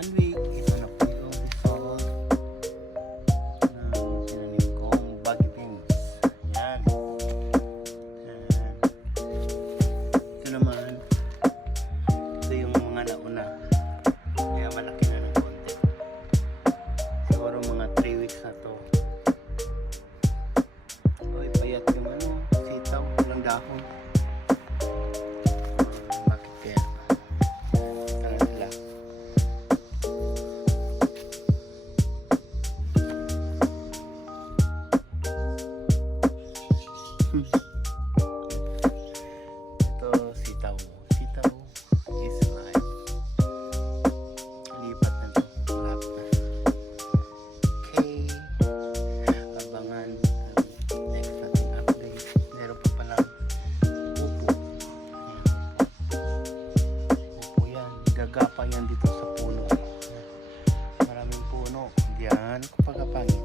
1 week, ito na po yung result ng tinanim kong baggy beans. Yan. And, ito naman, ito yung mga nauna. Kaya malaki na ng konti. Siguro mga 3 weeks na to. Uy, payat yung sitaw ng dahon. Bakit kaya? Nila. Ito sitaw. Sitaw is life. Lipat na to. Malapit na. Okay. Abangan ang next nating update. Meron pa palang upo. Upo yan. Gagapang yan dito sa puno. Maraming puno. Diyan. Pagkapangin.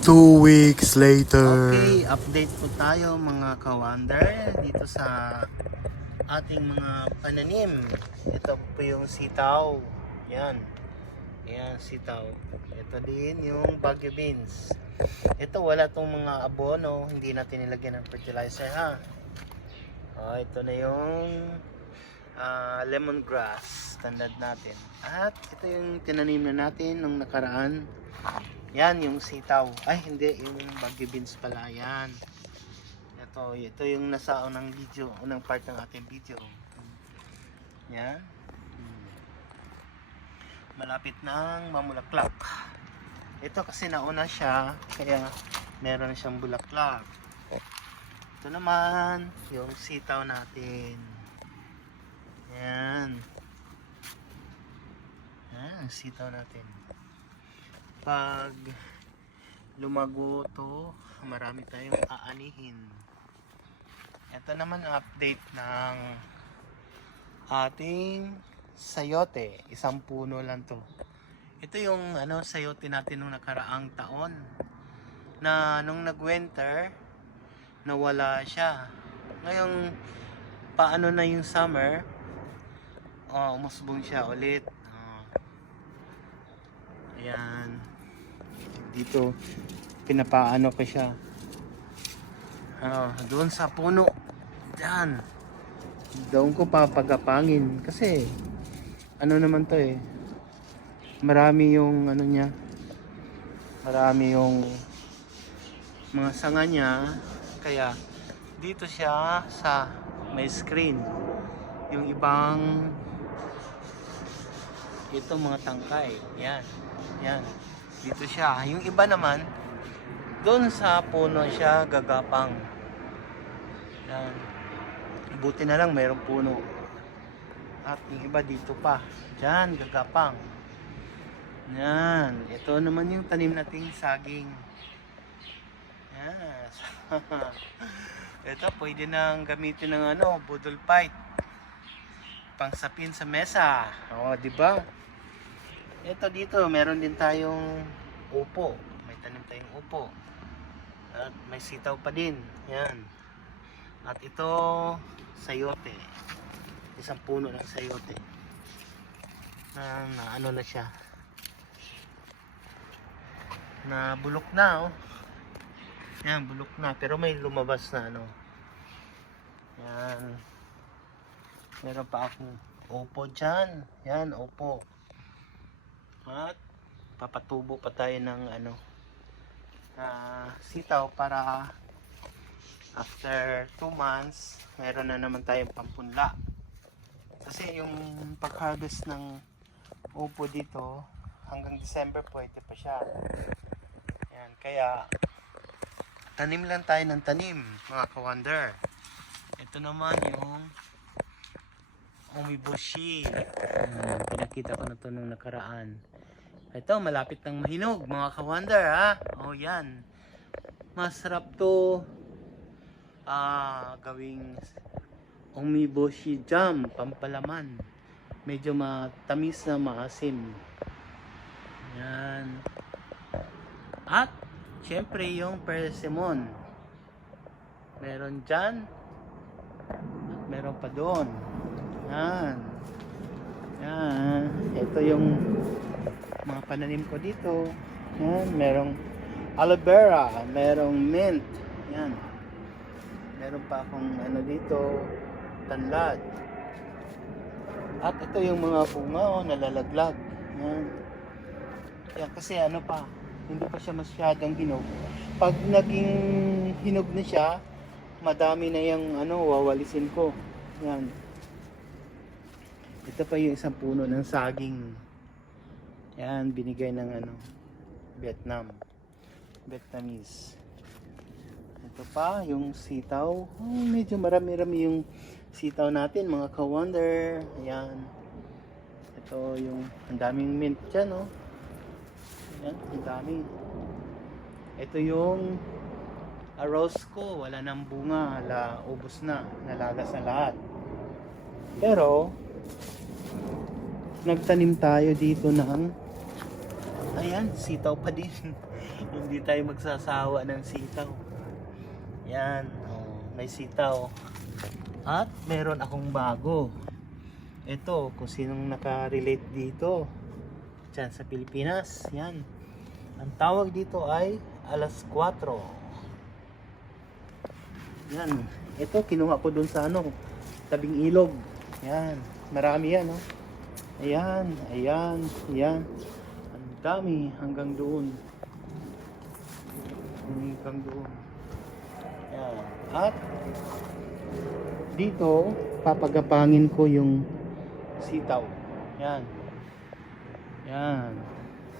2 weeks later. Okay, update po tayo mga ka-wonder dito sa ating mga pananim. Ito po yung sitaw. Yan. Yan, sitaw. Ito din yung bagyo beans. Ito wala tong mga abono. Hindi natin nilagyan ng fertilizer ha. Ito na yung lemongrass. Standard natin. At ito yung tinanim na natin nung nakaraan. Yan yung sitaw. Ay hindi, yung bagyo beans pala. Yan. Ito yung nasa unang video, unang part ng ating video. Yan. Malapit nang mamulaklak. Ito kasi nauna siya, kaya meron siyang bulaklak. Ito naman yung sitaw natin. Yan. Yan, sitaw natin. Pag lumago to, marami tayong aanihin. Ito naman ang update ng ating sayote. Isang puno lang to. Ito yung sayote natin nung nakaraang taon. Na nung nag-winter, nawala siya. Ngayong paano na yung summer, umusbong siya ulit. Ayan. Dito pinapaano ko siya. Doon sa puno. Diyan. Doon ko papagapangin kasi naman to marami yung niya. Marami yung mga sanga niya, kaya dito siya sa may screen. Yung ibang ito mga tangkay. Yan. Yan. Dito siya. Yung iba naman doon sa puno siya gagapang. Yan. Buti na lang mayroong puno. At yung iba dito pa. Diyan gagapang. Yan. Ito naman yung tanim nating saging. Yes. Ito pwede nang gamitin ng budol fight. Pangsapin sa mesa. Di ba? Ito dito, meron din tayong upo. May tanim tayong upo. At may sitaw pa din. Yan. At ito, sayote. Isang puno ng sayote. Na na siya. Na bulok na, Yan, bulok na. Pero may lumabas na, Yan. Meron pa akong upo dyan. Yan, upo. At papatubo pa tayo ng sitaw para after 2 months meron na naman tayong pampunla. Kasi yung pag-harvest ng upo dito hanggang December pwede pa siya. Yan, kaya tanim lang tayo ng tanim mga ka-wonder. Ito naman yung umiboshi. Pinakita ko na to nung nakaraan. Ito, malapit ng mahinog, mga ka-wonder, ha? Yan. Masarap to gawing umiboshi jam, pampalaman. Medyo matamis na maasim. Yan. At, syempre, yung persimmon. Meron dyan. At meron pa doon. Yan. Yan. Ito yung mga pananim ko dito. Yan. Merong aloe vera. Merong mint. Yan. Meron pa akong ano dito. Tanlad. At ito yung mga bunga nalalaglag. Yan. Yan kasi ano pa. Hindi pa siya masyadong hinog. Pag naging hinog na siya, madami na yung ano, wawalisin ko. Yan. Ito pa yung isang puno ng saging. Yan, binigay ng ano, Vietnamese. Ito pa, yung sitaw. Oh, medyo marami-rami yung sitaw natin, mga ka-wonder. Ayan. Ito yung, ang daming mint dyan, oh. Ayan, ang dami. Ito yung arroz ko, wala nang bunga, ubos na, nalagas na lahat. Pero nagtanim tayo dito ng ayan, sitaw pa din. Hindi tayo magsasawa ng sitaw. Yan, oh, may sitaw. At meron akong bago. Ito, kung sinong nakarelate dito dyan sa Pilipinas, yan. Ang tawag dito ay alas 4. Yan. Ito, kinuha ko dun sa ano, tabing ilog. Yan. Marami yan, oh. Ayan, ayan, ayan. Ang dami hanggang doon. Hanggang doon. Yan. At dito, papagapangin ko yung sitaw. Yan. Yan.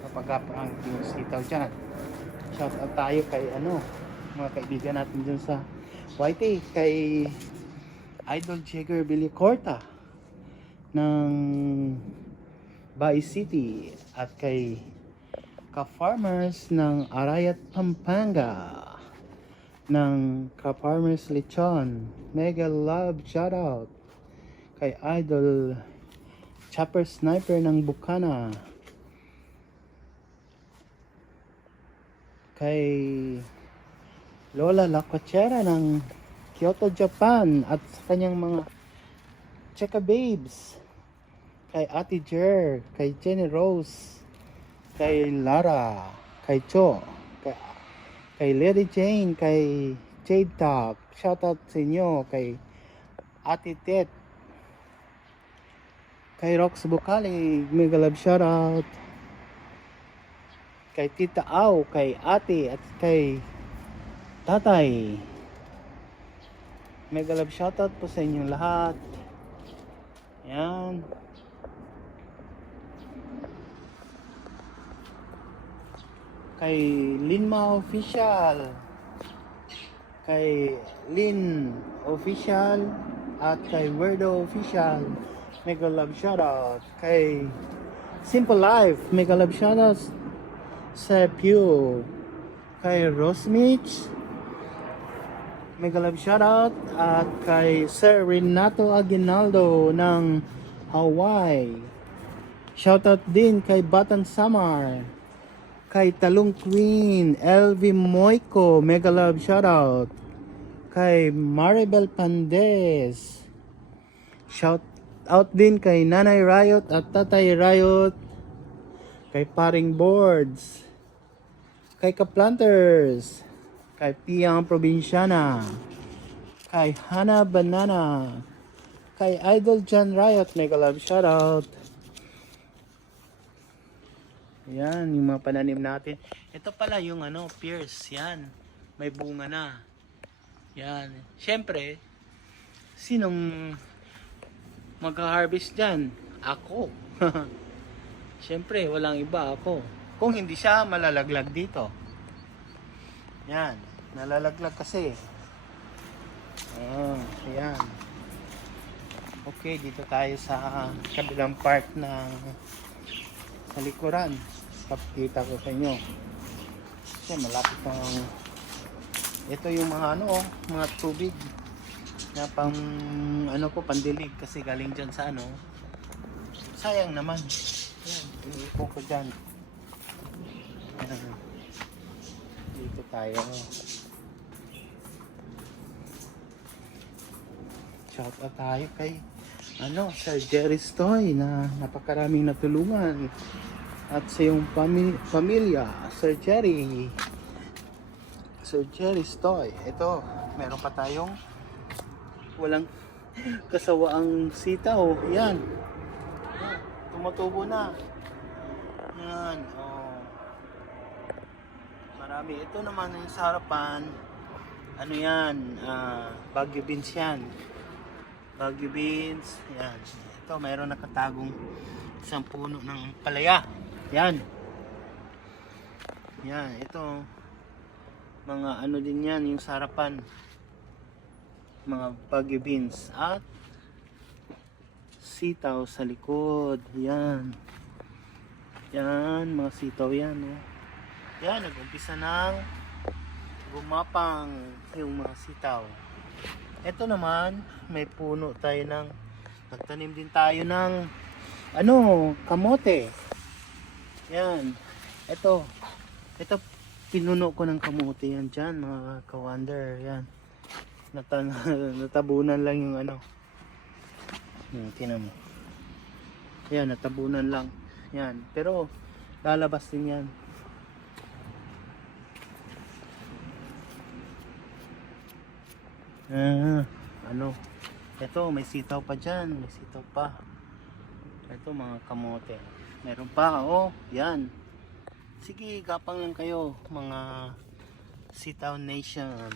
Papagapangin ko yung sitaw dyan. Shout out tayo kay ano, mga kaibigan natin dyan sa YT, kay Idol Jagger Bilicorta ng Bay City at kay ka-farmers ng Arayat, Pampanga, ng ka-farmers Lechon. Mega love shoutout kay Idol Chopper Sniper ng Bukana, kay Lola Lacochera ng Kyoto, Japan, at sa kanyang mga Cheka Babes, kay Ate Jer, kay Jenny Rose, kay Lara, kay Cho, kay Lady Jane, kay Jade Top, shoutout sa inyo, kay Ate Tet, kay Rox Bukali, mega love shoutout, kay Tita Au, kay Ate, at kay Tatay. Mega love shoutout po sa inyong lahat. Yan. Kay Linma Official, kay Lin Official, at kay Werdo Official. Mega love shoutout. Kay Simple Life, mega love shoutout sa Pew. Kay Rosmich, mega love shoutout. At kay Sir Renato Aguinaldo ng Hawaii. Shoutout din kay Batang Samar, kay Talong Queen, LV Moico, mega love shoutout. Kay Maribel Pandes, shout out din kay Nanay Riot at Tatay Riot. Kay Paring Boards, kay Kaplanters, kay Piang Provinciana, kay Hana Banana, kay Idol John Riot, mega love shoutout. Yan, yung mga pananim natin. Ito pala yung ano, pears, yan. May bunga na. Yan. Siyempre, sinong mag-harvest dyan? Ako. Siyempre, walang iba, ako. Kung hindi siya, malalaglag dito. Yan. Nalalaglag kasi. Yan. Okay, dito tayo sa kabilang part ng sa likuran. Papakita ko sa inyo. Kasi malapit ng ito yung mga ano, mga tubig na pang ano ko, pandilig kasi galing dyan sa ano. Sayang naman. Yan, iniipon ko dyan. Yan. Dito tayo. Shout out tayo kay Sir Jerry's Toy na napakaraming natulungan. At sa iyong pamilya, Sir Jerry. Sir Jerry's Toy. Ito, meron pa tayong walang kasawaang sitaw. Yan. Tumutubo na. Yan. Oh. Marami. Ito naman yung sa harapan. Ano yan? Baguio beans yan. Baguio beans. Yan. Ito, mayroon nakatagong isang puno ng palaya. Yan. Yan. Ito. Mga ano din yan. Yung sa harapan. Mga Baguio beans. At sitaw sa likod. Yan. Yan. Mga sitaw yan. Oh. Yan. Nag-umpisa ng gumapang yung mga sitaw. Ito naman, may puno tayo ng, nagtanim din tayo ng kamote. Yan. Ito pinuno ko ng kamote yan dyan, mga ka-wonder. Yan. Natabunan lang yung tinan mo. Yan, natabunan lang. Yan. Pero lalabas din yan. Ito, may sitaw pa dyan. May sitaw pa. Ito, mga kamote. Meron pa, yan. Sige, gapang lang kayo, mga sitaw nation.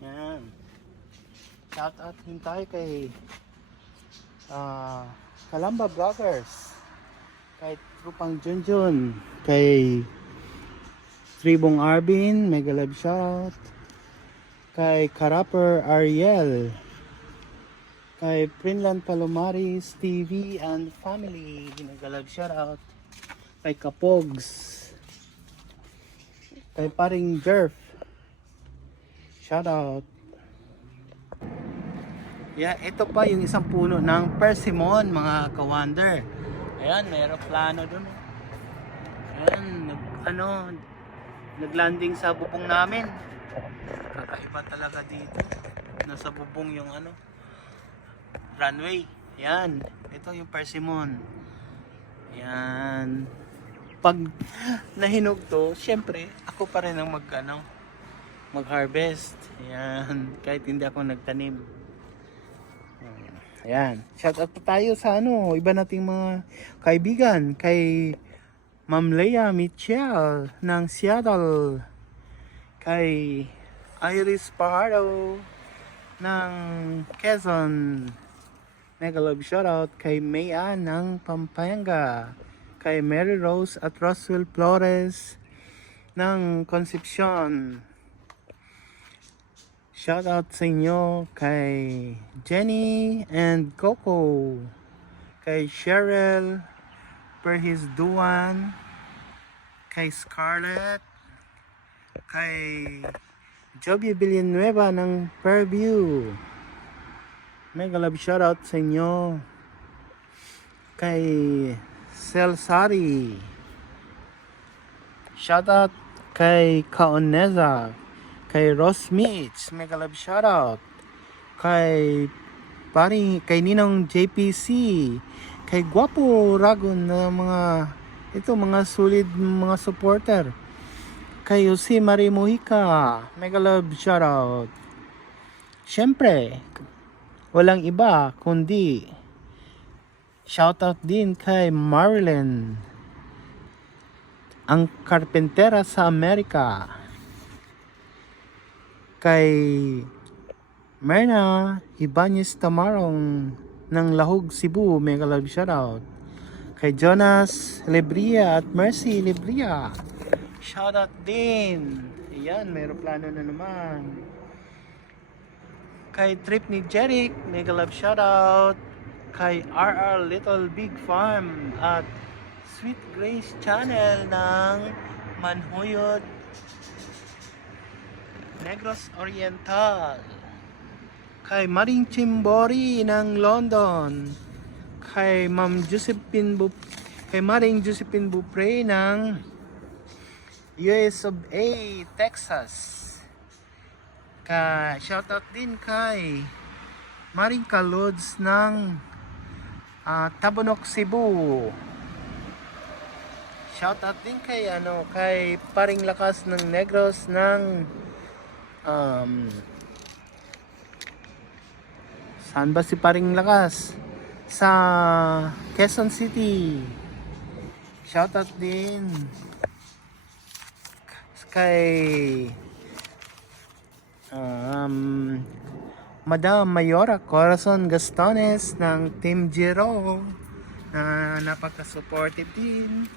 Yan. Shout out din tayo kay Kalamba Vloggers, kay Trupang Junjun, kay Tribong Arvin, mega love shout. Kay Karapper Ariel, kay Prinland Palomares TV and family, ginagalag shoutout. Kay Kapogs, kay Paring Jerf, shoutout. Yeah, ito pa yung isang puno ng persimmon, mga ka-wonder. Ayan, may aeroplano dun. Ayan, naglanding sa bubong namin. Kakaiba talaga dito. Nasa bubong yung runway. Yan. Ito yung persimmon. Yan. Pag nahinog to, syempre, ako pa rin ang mag-harvest. Yan. Kahit hindi ako nagtanim. Ayan. Shout out pa tayo sa iba nating mga kaibigan. Kay Ma'am Leia Mitchell ng Seattle. Kay Iris Pajaro ng Quezon, mega love shoutout. Kay Mayan ng Pampanga, kay Mary Rose at Roswell Flores ng Concepcion, shoutout sa inyo. Kay Jenny and Coco, kay Cheryl Perhis Duan, kay Scarlett, kay Joby Villanueva ng Fairview, mega love shoutout sa inyo. Kay Celsari, shoutout. Kay Kaoneza, kay Ross Mitch, mega love shoutout. Kay Ninong JPC, kay Guapo Ragon na mga solid mga supporter. Kay Jose Marie Mojica, mega love shoutout. Syempre, walang iba kundi shoutout din kay Marilyn, ang karpentera sa Amerika. Kay Merna Ibanez Tamarong ng Lahog, Cebu, mega love shoutout. Kay Jonas Lebria at Mercy Lebria, shoutout din. Ayan, may aeroplano na naman. Kay Trip ni Jeric, mega love shoutout. Kay RR Little Big Farm at Sweet Grace Channel ng Manhuyod, Negros Oriental. Kay Maring Chimbori ng London. Kay kay Maring Josephine Bupre ng US of A, Texas. Shoutout din kay Maringka Lods ng Tabunok, Cebu. Shoutout din kay Paring Lakas ng Negros ng saan ba si Paring Lakas? Sa Quezon City. Shoutout din kay Madam Mayora Corazon Gastones ng Team Giro na napaka-supportive din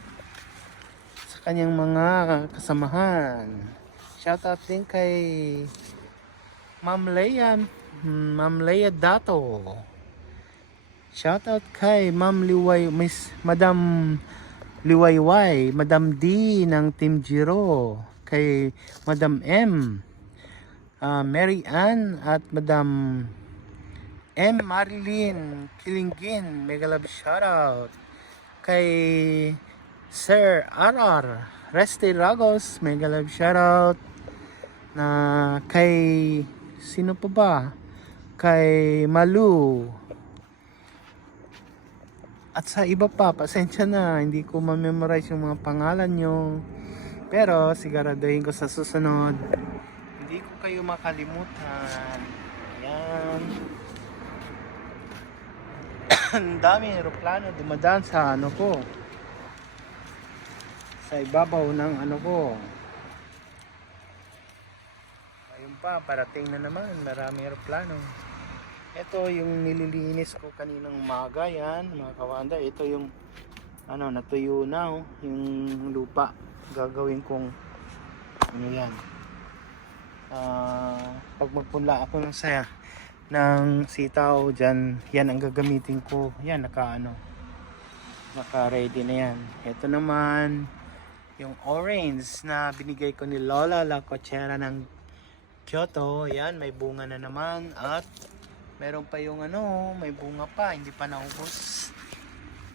sa kanyang mga kasamahan. Shoutout din kay Ma'am Leia Dato. Shoutout kay Madam Liwayway, Madam D ng Team Giro, kay Madam M, Mary Ann at Madam M. Marilyn Kilingin, mega love shoutout kay Sir RR Reste Ragos, mega love shoutout na kay sino pa ba? Kay Malu at sa iba pa. Pasensya na, hindi ko ma-memorize yung mga pangalan nyo, pero siguraduhin ko sa susunod hindi ko kayo makalimutan. Ayan. Ang dami aeroplano dumadaan sa sa ibabaw ng ko. Ayun pa, parating na naman, marami aeroplano. Ito yung nililinis ko kaninang umaga, yan mga kawanda. Ito yung natuyo na, yung lupa. Gagawin kong yan. Pag magpunla ako ng sitaw dyan, yan ang gagamitin ko. Yan, naka ready na yan. Ito naman yung orange na binigay ko ni Lola La Cochera ng Kyoto. Yan, may bunga na naman. At meron pa yung may bunga pa, hindi pa naubos.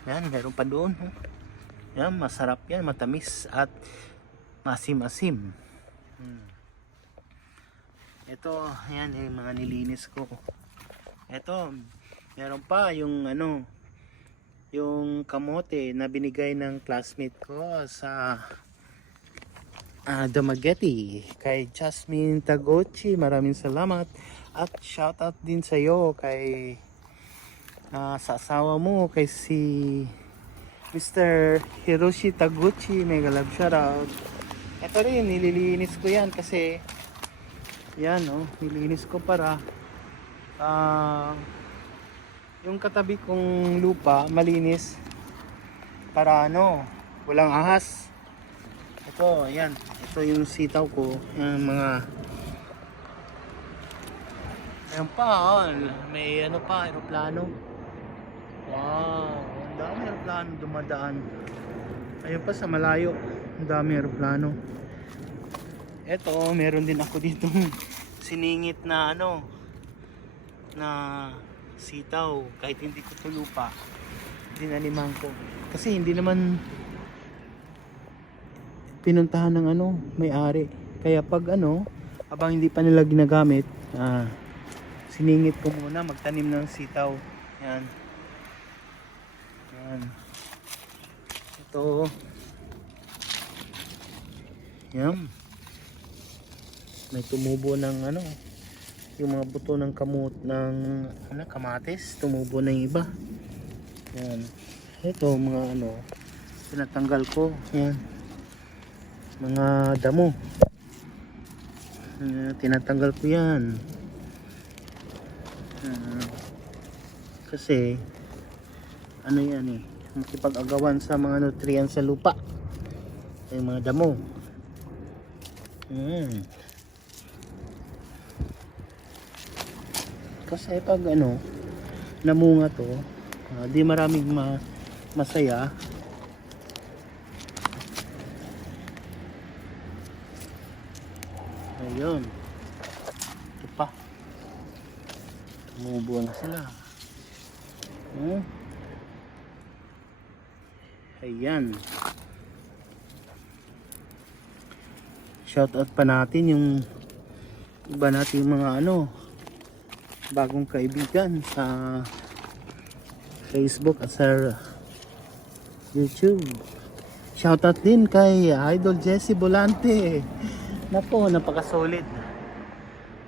Yan, meron pa doon. Yan, masarap yan, matamis at masim-asim. Ito, yan yung mga nilinis ko. Ito, meron pa yung yung kamote na binigay ng classmate ko sa Dumaguete, kay Jasmine Tagochi. Maraming salamat at shoutout din sa iyo kay sa asawa mo, kay si Mr. Hiroshi Taguchi, mega love shoutout. Ito rin, nililinis ko yan kasi yan nilinis ko para yung katabi kong lupa malinis para walang ahas. Ito, yan, ito yung sitaw ko, yung mga ayan pa, may aeroplano. Wow, ang dami aeroplano dumadaan. Ayun pa sa malayo, ang dami aeroplano. Ito, meron din ako dito siningit na na sitaw, kahit hindi ko ito lupa, dinaniman ko kasi hindi naman pinuntahan ng may-ari. Kaya pag habang hindi pa nila ginagamit, siningit ko muna magtanim ng sitaw. Yan. Yan. Ito. Yan. May tumubo ng yung mga buto ng kamatis, tumubo na yung iba. Yan. Ito mga tinatanggal ko. Yan. Mga damo. Tinatanggal ko yan. Kasi yan makipag-agawan sa mga nutrients sa lupa. Yung mga damo. Kasi pag namunga to, di maraming masaya. Ayun, ito pa, tumubo na sila. Ayan, shoutout pa natin yung iba natin mga bagong kaibigan sa Facebook at sa YouTube. Shoutout din kay Idol Jesse Volante. Nako, napaka-solid.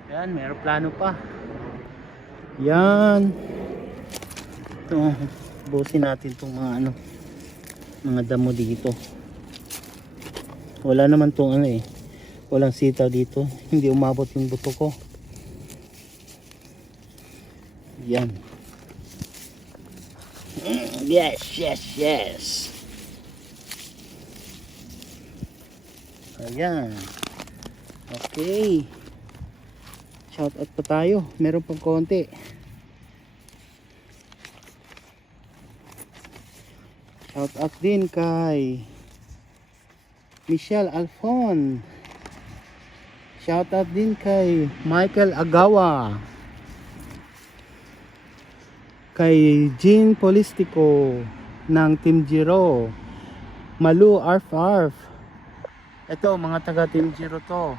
Yan, may aeroplano pa. Yan. Ito, busin natin itong mga ano, mga damo dito. Wala naman itong ano eh. Walang sitaw dito. Hindi umabot yung buto ko. Yan. Yes, yes, yes. Ayan. Okay. Shout out pa tayo. Meron pang konti. Shout out din kay Michelle Alfon. Shout out din kay Michael Agawa. Kay Jean Polistico ng Team Giro. Malu Arf Arf. Ito, mga taga Team Giro to.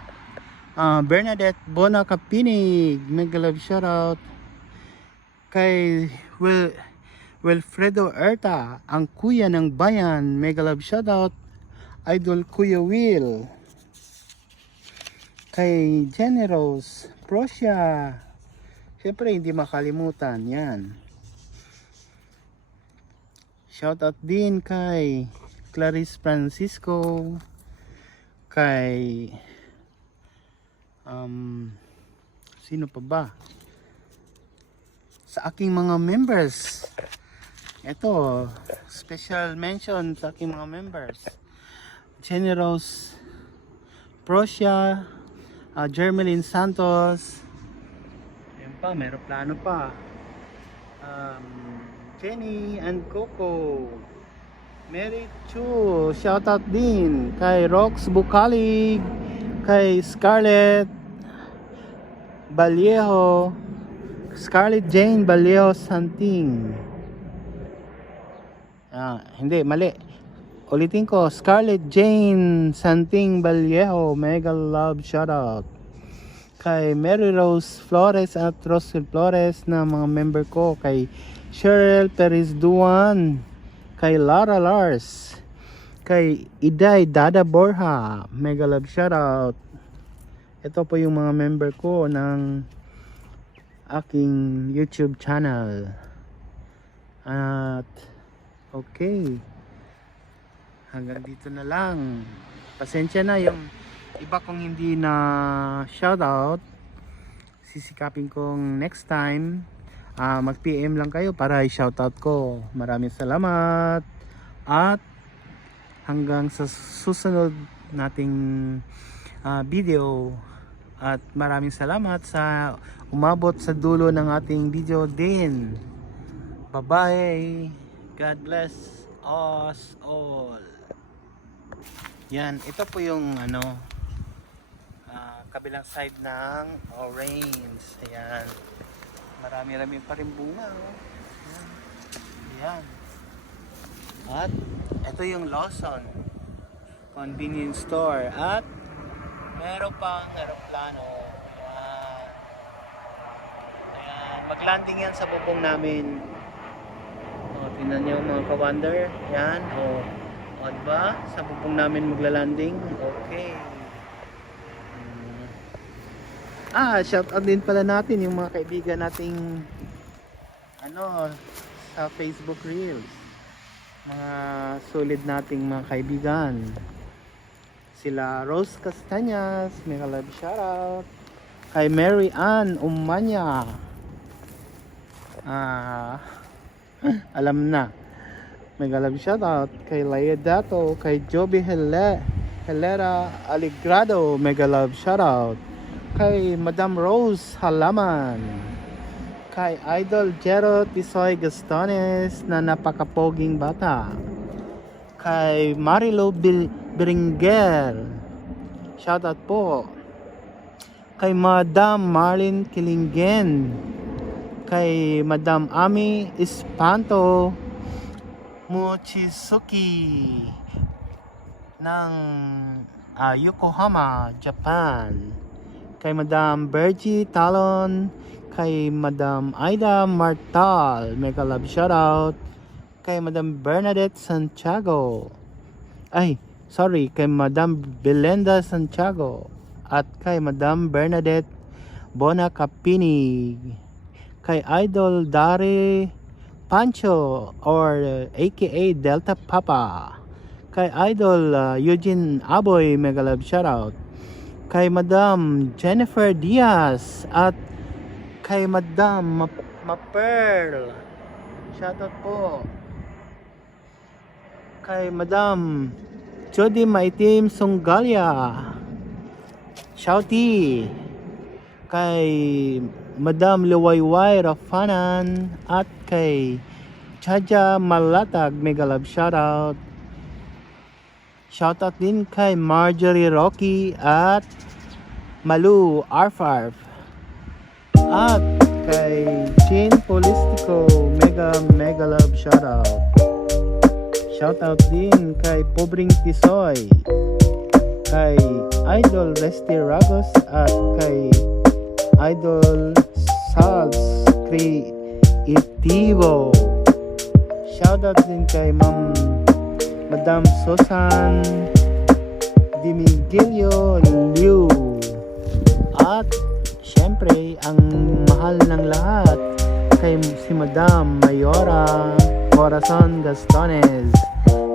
Bernadette Bona Capinig, mega love shoutout. Kay Wilfredo Erta, ang kuya ng bayan, mega love shoutout. Idol Kuya Will. Kay Generous Prosya, syempre hindi makalimutan yan. Shoutout din kay Clarice Francisco, kay sino pa ba sa aking mga members. Ito, special mention sa aking mga members: Generous Prosya, Jermeline Santos, yan pa, meron plano pa, Jenny and Coco, Mary Chu, shoutout din kay Rox Bukalig, kay Scarlett Baliejo, Scarlett Jane Baliejo Santing. Hindi, mali. Ulitin ko, Scarlett Jane Santing Baliejo, mega love shoutout. Kay Mary Rose Flores at Rosel Flores na mga member ko, kay Cheryl Perez Duan, kay Lara Lars, kay Iday Dada Borja, mega love shoutout. Ito po yung mga member ko ng aking YouTube channel. At okay, hanggang dito na lang. Pasensya na yung iba kong hindi na shoutout. Sisikapin kong next time mag PM lang kayo para i-shoutout ko. Maraming salamat at hanggang sa susunod nating video. At maraming salamat sa umabot sa dulo ng ating video din. Bye bye. God bless us all. Yan, ito po yung ano, kabilang side ng orange. Ayan. Marami-rami pa rin bunga. Oh. Ayan. At ito yung Lawson convenience store. At meron pang aeroplano. Ayan. Ayan. Mag-landing yan sa bubong namin. O, tingnan nyo mga ka-wonder. Ayan. O, diba? Sa bubong namin magla-landing. Okay. Shout out din pala natin yung mga kaibigan nating ano sa Facebook Reels. Mga solid nating mga kaibigan. Sila Rose Castañas, mega love shoutout. Kay Mary Ann Umanya. Alam na. Mega love shoutout kay Laia Dato, kay Joby Helera Aligrado, mega love shoutout. Kay Madam Rose Halaman, kay Idol Jero Tisoy Gastones na napakapoging bata, kay Marilo Beringer, shoutout po, kay Madam Marlene Kilingen, kay Madam Ami Espanto Mochizuki ng Yokohama, Japan, kay Madam Bergie Talon Kay Madam Aida Martal, mega love shoutout. Kay Madam Bernadette Santiago. Ay, sorry, kay Madam Belenda Santiago. At kay Madam Bernadette Bona Capinig. Kay Idol Dari Pancho or aka Delta Papa. Kay Idol Eugene Aboy, mega love shoutout. Kay Madam Jennifer Diaz at kay Madam Maperl, shoutout po. Kay Madam Jody Maitim Sunggalya, shouty. Kay Madam Luwayway Rafanan at kay Chaja Malatag, mega love shoutout. Shoutout din kay Marjorie Rocky at Malu Arfarf. At kay Jean Polistico, mega love shoutout. Shoutout din kay Pobreng Tisoy, kay Idol Resty Ragos at kay Idol Salz Creativo. Shoutout din kay Madam Susan Dimigilio Liu. At syempre, ang mahal ng lahat kay si Madam Mayora Corazon Gastones,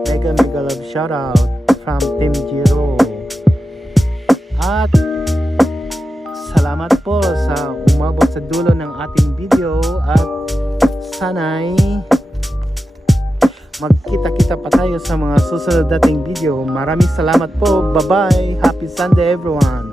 mega love shoutout from Team Giro. At salamat po sa umabot sa dulo ng ating video at sana'y magkita-kita pa tayo sa mga susunod dating video. Maraming salamat po. Bye-bye. Happy Sunday everyone.